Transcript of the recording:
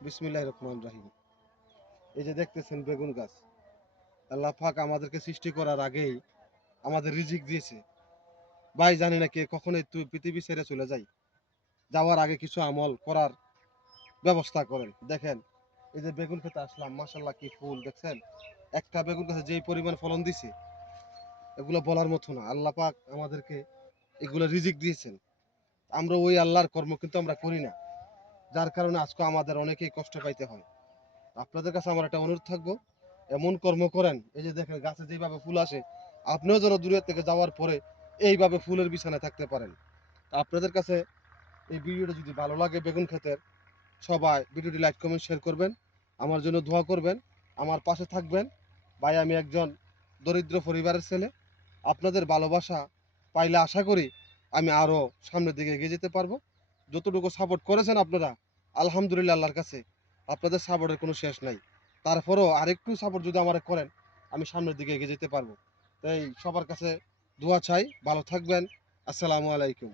বিসমিল্লাহির রহমানির রহিম। এই যে দেখতেছেন বেগুন গাছ, আল্লাহ পাক আমাদেরকে সৃষ্টি করার আগেই আমাদের রিজিক দিয়েছে। ভাই জানি না কে কখন এই পৃথিবী ছেড়ে চলে যায়, যাওয়ার আগে কিছু আমল করার ব্যবস্থা করেন। দেখেন এই যে বেগুন খেতে আসলাম, মাশাল্লাহ কি ফুল দেখছেন। একটা বেগুন গাছে যেই পরিমাণ ফলন দিছে এগুলো বলার মতো না। আল্লাহ পাক আমাদেরকে এগুলো রিজিক দিয়েছেন, আমরা ওই আল্লাহর কর্ম কিন্তু আমরা করি না, যার কারণে আজকে আমাদের অনেকেই কষ্ট পাইতে হয়। আপনাদের কাছে আমার একটা অনুরোধ থাকবো, এমন কর্ম করেন। এই যে দেখেন গাছে যেভাবে ফুল আসে, আপনিও যেন দূরের থেকে যাওয়ার পরে এইভাবে ফুলের বিছানায় থাকতে পারেন। তা আপনাদের কাছে এই ভিডিওটা যদি ভালো লাগে বেগুন ক্ষেতের, সবাই ভিডিওটি লাইক কমেন্ট শেয়ার করবেন, আমার জন্য দোয়া করবেন, আমার পাশে থাকবেন। ভাই আমি একজন দরিদ্র পরিবারের ছেলে, আপনাদের ভালোবাসা পাইলে আশা করি আমি আরও সামনের দিকে এগিয়ে যেতে পারবো। যতটুকু সাপোর্ট করেছেন আপনারা, আলহামদুলিল্লাহ, আল্লাহর কাছে আপনাদের সাপোর্টের কোনো শেষ নাই। তারপরেও আরেকটু সাপোর্ট যদি আমার করেন, আমি সামনের দিকে এগিয়ে যেতে পারবো। তাই সবার কাছে দোয়া চাই, ভালো থাকবেন। আসসালামু আলাইকুম।